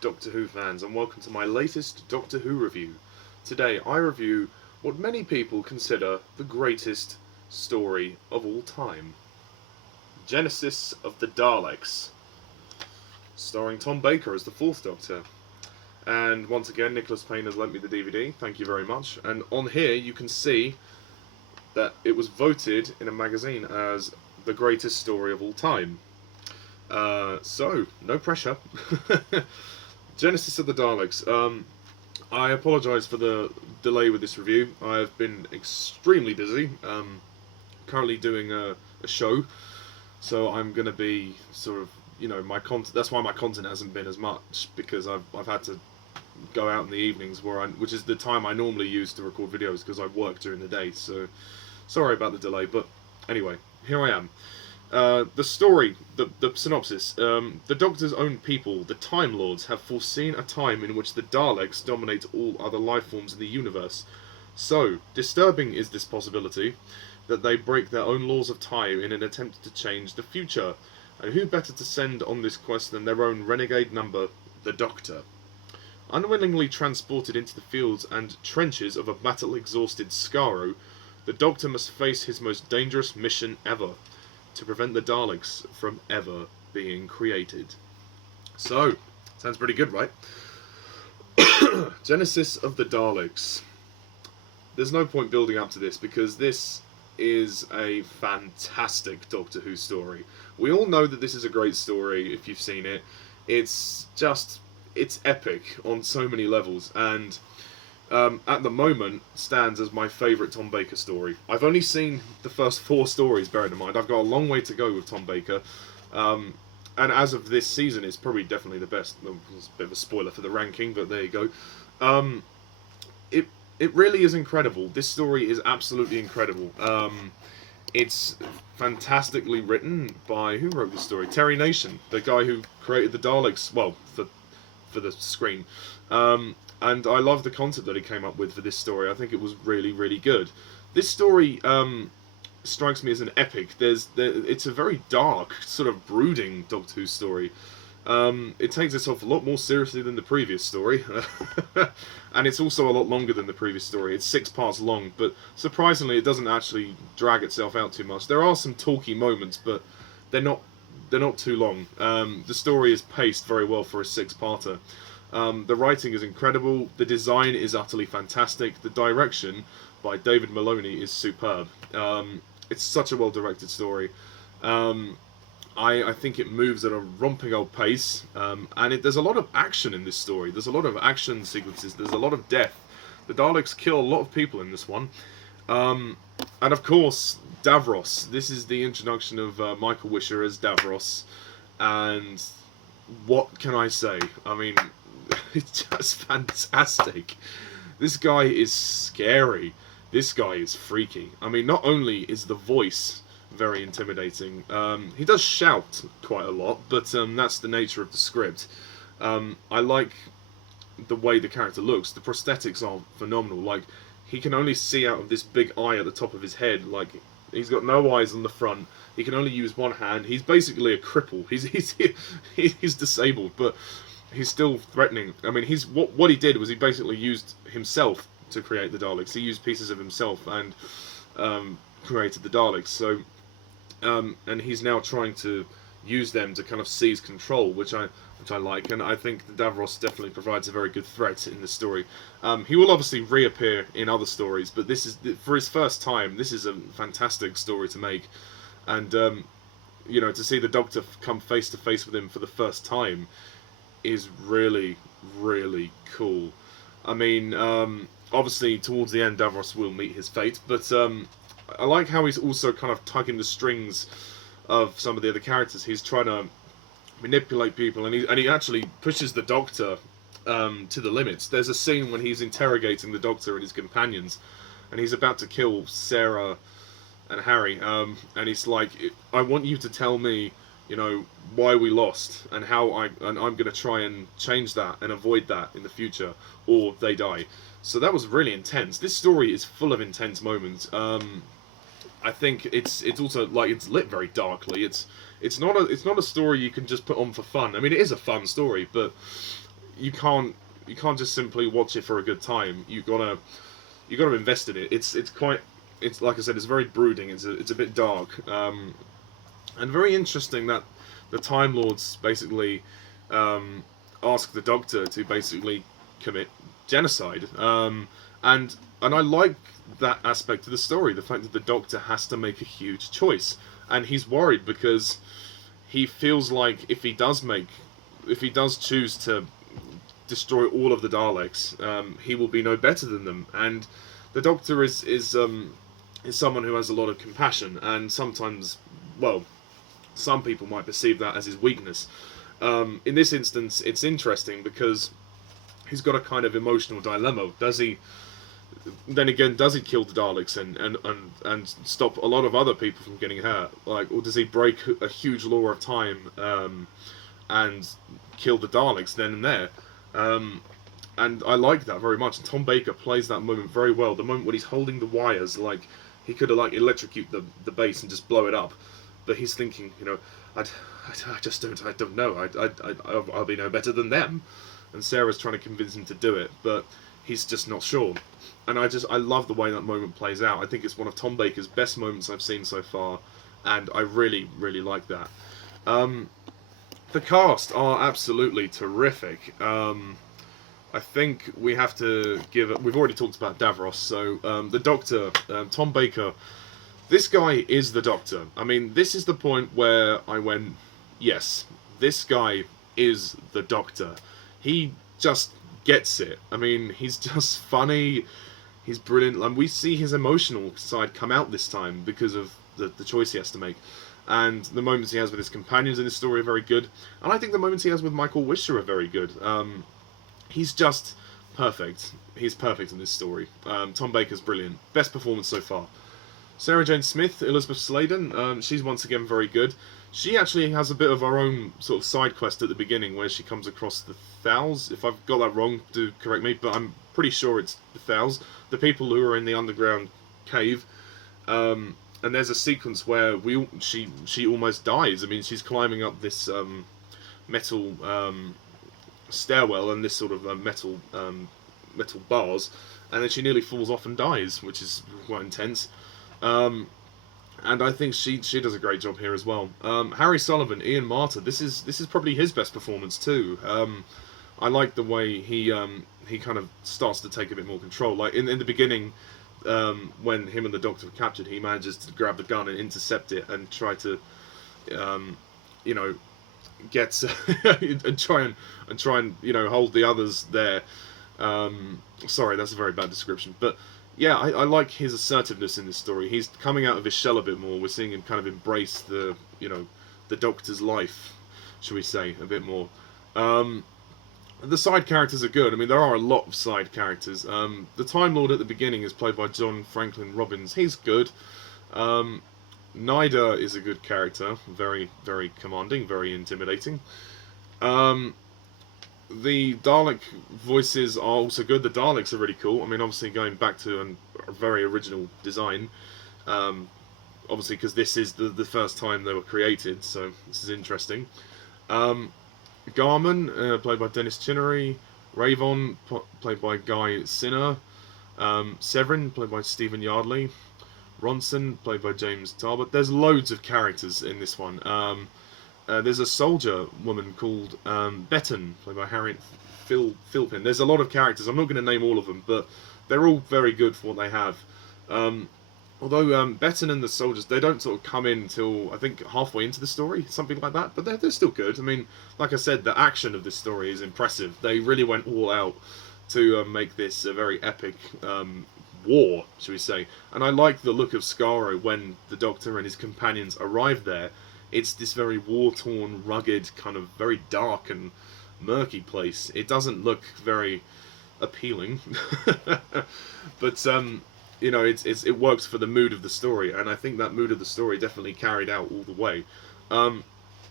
Doctor Who fans, and welcome to my latest Doctor Who review. Today I review what many people consider the greatest story of all time. Genesis of the Daleks, starring Tom Baker as the Fourth Doctor. And once again, Nicholas Payne has lent me the DVD, thank you very much. And on here you can see that it was voted in a magazine as the greatest story of all time. So, no pressure. Genesis of the Daleks. I apologise for the delay with this review. I've been extremely busy. Currently doing a show, so I'm going to be sort of, my content. That's why my content hasn't been as much, because I've had to go out in the evenings, which is the time I normally use to record videos, because I work during the day. So, sorry about the delay, but anyway, here I am. The story, the synopsis. The Doctor's own people, the Time Lords, have foreseen a time in which the Daleks dominate all other life forms in the universe. So, disturbing is this possibility that they break their own laws of time in an attempt to change the future. And who better to send on this quest than their own renegade number, the Doctor? Unwillingly transported into the fields and trenches of a battle-exhausted Skaro, the Doctor must face his most dangerous mission ever, to prevent the Daleks from ever being created. So, sounds pretty good, right? Genesis of the Daleks. There's no point building up to this, because this is a fantastic Doctor Who story. We all know that this is a great story if you've seen it. It's epic on so many levels, and at the moment stands as my favourite Tom Baker story. I've only seen the first 4 stories, bearing in mind. I've got a long way to go with Tom Baker. And as of this season, it's probably definitely the best. It's a bit of a spoiler for the ranking, but there you go. It really is incredible. This story is absolutely incredible. It's fantastically written by... Who wrote this story? Terry Nation, the guy who created the Daleks, well, for the screen. And I love the concept that he came up with for this story. I think it was really, really good. This story strikes me as an epic. It's a very dark, sort of brooding Doctor Who story. It takes itself a lot more seriously than the previous story. And it's also a lot longer than the previous story. It's 6 parts long, but surprisingly it doesn't actually drag itself out too much. There are some talky moments, but they're not too long. The story is paced very well for a 6-parter. The writing is incredible, the design is utterly fantastic, the direction by David Maloney is superb. It's such a well-directed story. I think it moves at a romping old pace, and there's a lot of action in this story. There's a lot of action sequences, there's a lot of death. The Daleks kill a lot of people in this one. And of course, Davros. This is the introduction of Michael Wisher as Davros, and what can I say? I mean, it's just fantastic. This guy is scary. This guy is freaky. I mean, not only is the voice very intimidating, he does shout quite a lot, but that's the nature of the script. I like the way the character looks. The prosthetics are phenomenal. Like, he can only see out of this big eye at the top of his head. Like, he's got no eyes on the front. He can only use one hand. He's basically a cripple. He's disabled, but he's still threatening. I mean, what he did was he basically used himself to create the Daleks. He used pieces of himself and created the Daleks. So, and he's now trying to use them to kind of seize control, which I like, and I think the Davros definitely provides a very good threat in the story. He will obviously reappear in other stories, but this is, for his first time, this is a fantastic story to make, and to see the Doctor come face to face with him for the first time is really, really cool. I mean, obviously towards the end Davros will meet his fate, but I like how he's also kind of tugging the strings of some of the other characters. He's trying to manipulate people, and he actually pushes the Doctor to the limits. There's a scene when he's interrogating the Doctor and his companions, and he's about to kill Sarah and Harry, and he's like, I want you to tell me, why we lost, and how I'm going to try and change that and avoid that in the future, or they die. So that was really intense. This story is full of intense moments. I think it's also, like, it's lit very darkly. It's not a story you can just put on for fun. I mean, it is a fun story, but you can't just simply watch it for a good time. You gotta invest in it. It's quite, it's like I said, it's very brooding. It's a bit dark, and very interesting that the Time Lords basically ask the Doctor to basically commit genocide. And I like that aspect of the story, the fact that the Doctor has to make a huge choice, and he's worried because he feels like if he does choose to destroy all of the Daleks, he will be no better than them. And the Doctor is someone who has a lot of compassion, and sometimes, well, some people might perceive that as his weakness. In this instance, it's interesting because he's got a kind of emotional dilemma. Does he? Then again, does he kill the Daleks and stop a lot of other people from getting hurt? Like, or does he break a huge law of time and kill the Daleks then and there? And I like that very much. And Tom Baker plays that moment very well. The moment when he's holding the wires, like he could have like electrocute the base and just blow it up, but he's thinking, I don't know. I'll be no better than them. And Sarah's trying to convince him to do it, but he's just not sure. And I love the way that moment plays out. I think it's one of Tom Baker's best moments I've seen so far, and I really, really like that. The cast are absolutely terrific. I think we have to give it. We've already talked about Davros, so the Doctor, Tom Baker. This guy is the Doctor. I mean, this is the point where I went, yes, this guy is the Doctor. He just gets it. I mean, he's just funny. He's brilliant. And we see his emotional side come out this time because of the choice he has to make. And the moments he has with his companions in this story are very good. And I think the moments he has with Michael Wisher are very good. He's just perfect. He's perfect in this story. Tom Baker's brilliant. Best performance so far. Sarah Jane Smith, Elizabeth Sladen, she's once again very good. She actually has a bit of her own sort of side quest at the beginning where she comes across the Thals. If I've got that wrong, do correct me, but I'm pretty sure it's the Thals. The people who are in the underground cave. And there's a sequence where she almost dies. I mean, she's climbing up this metal stairwell and this sort of metal bars, and then she nearly falls off and dies, which is quite intense. And I think she does a great job here as well. Harry Sullivan, Ian Marter, this is probably his best performance too. I like the way he kind of starts to take a bit more control. Like in the beginning, when him and the Doctor are captured, he manages to grab the gun and intercept it and try to, get and try and hold the others there. Sorry, that's a very bad description, but yeah, I like his assertiveness in this story. He's coming out of his shell a bit more. We're seeing him kind of embrace the Doctor's life, shall we say, a bit more. The side characters are good. I mean, there are a lot of side characters. The Time Lord at the beginning is played by John Franklin Robbins. He's good. Nida is a good character. Very, very commanding, very intimidating. The Dalek voices are also good. The Daleks are really cool. I mean, obviously going back to a very original design. Obviously, because this is the first time they were created, so this is interesting. Garman, played by Dennis Chinnery. Ravon, played by Guy Sinner. Severin, played by Stephen Yardley. Ronson, played by James Talbot. There's loads of characters in this one. There's a soldier woman called Betton, played by Harriet Philpin. There's a lot of characters. I'm not going to name all of them, but they're all very good for what they have. Although Betton and the soldiers, they don't sort of come in until, I think, halfway into the story, something like that. But they're still good. I mean, like I said, the action of this story is impressive. They really went all out to make this a very epic war, shall we say. And I like the look of Skaro when the Doctor and his companions arrive there. It's this very war-torn, rugged, kind of very dark and murky place. It doesn't look very appealing, but it works for the mood of the story, and I think that mood of the story definitely carried out all the way.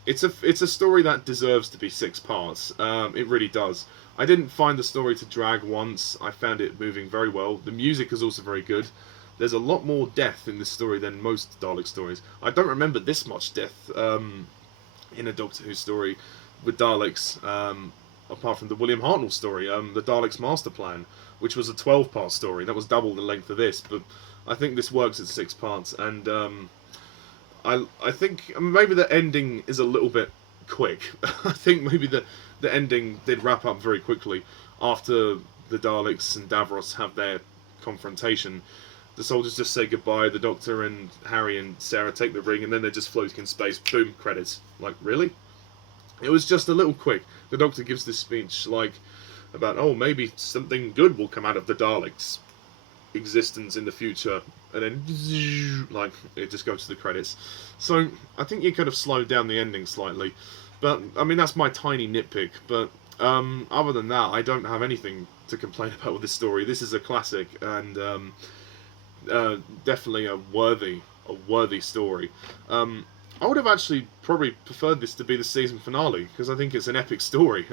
It's a story that deserves to be 6 parts. It really does. I didn't find the story to drag once. I found it moving very well. The music is also very good. There's a lot more death in this story than most Dalek stories. I don't remember this much death in a Doctor Who story with Daleks. apart from the William Hartnell story, the Daleks Master Plan, which was a 12-part story. That was double the length of this, but I think this works at 6 parts, and I think maybe the ending is a little bit quick. I think maybe the ending did wrap up very quickly after the Daleks and Davros have their confrontation. The soldiers just say goodbye, the Doctor and Harry and Sarah take the ring, and then they're just floating in space. Boom, credits. Like, really? It was just a little quick. The Doctor gives this speech, like, about, oh, maybe something good will come out of the Daleks' existence in the future, and then, like, it just goes to the credits. So, I think you could have slowed down the ending slightly, but, I mean, that's my tiny nitpick, but, other than that, I don't have anything to complain about with this story. This is a classic, and, definitely a worthy story. I would have actually probably preferred this to be the season finale, because I think it's an epic story.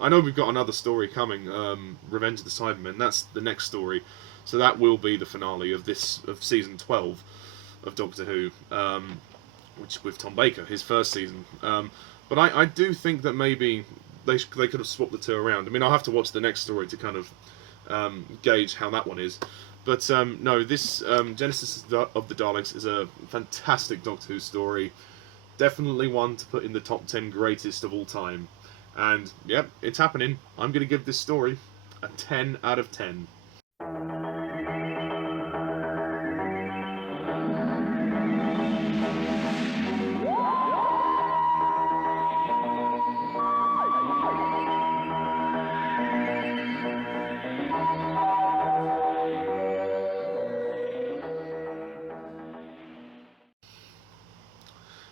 I know we've got another story coming, Revenge of the Cybermen. That's the next story, so that will be the finale of season 12 of Doctor Who, which with Tom Baker, his first season. But I do think that maybe they could have swapped the two around. I mean, I'll have to watch the next story to kind of gauge how that one is. But no, this Genesis of the Daleks is a fantastic Doctor Who story. Definitely one to put in the top 10 greatest of all time. And, yep, it's happening. I'm going to give this story a 10 out of 10.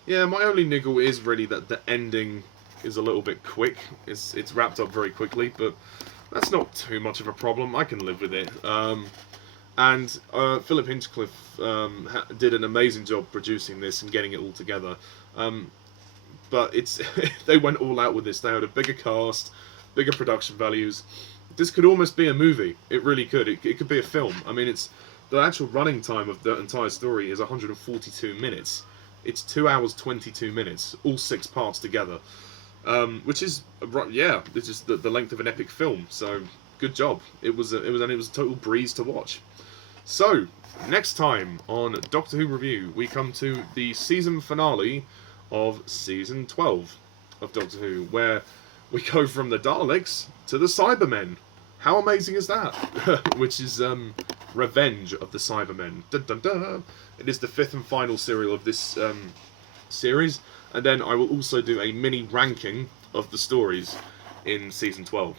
Yeah, my only niggle is really that the ending is a little bit quick. It's wrapped up very quickly, but that's not too much of a problem. I can live with it. And Philip Hinchcliffe did an amazing job producing this and getting it all together. But they went all out with this. They had a bigger cast, bigger production values. This could almost be a movie. It really could. It could be a film. I mean, the actual running time of the entire story is 142 minutes. It's 2 hours 22 minutes, all 6 parts together, which is this is the length of an epic film. So good job. It was a total breeze to watch. So next time on Doctor Who Review, we come to the season finale of season 12 of Doctor Who, where we go from the Daleks to the Cybermen. How amazing is that? Which is Revenge of the Cybermen. Dun, dun, dun. It is the 5th and final serial of this series, and then I will also do a mini ranking of the stories in season 12.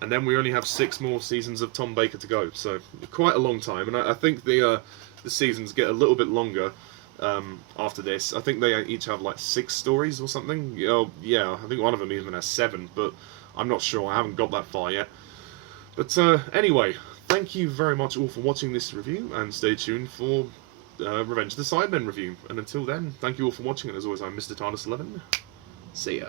And then we only have 6 more seasons of Tom Baker to go, so quite a long time. And I think the seasons get a little bit longer after this. I think they each have like 6 stories or something. Yeah, I think one of them even has 7, but I'm not sure. I haven't got that far yet. But anyway, thank you very much all for watching this review, and stay tuned for Revenge of the Cybermen review. And until then, thank you all for watching, and as always, I'm Mr. TARDIS11. See ya.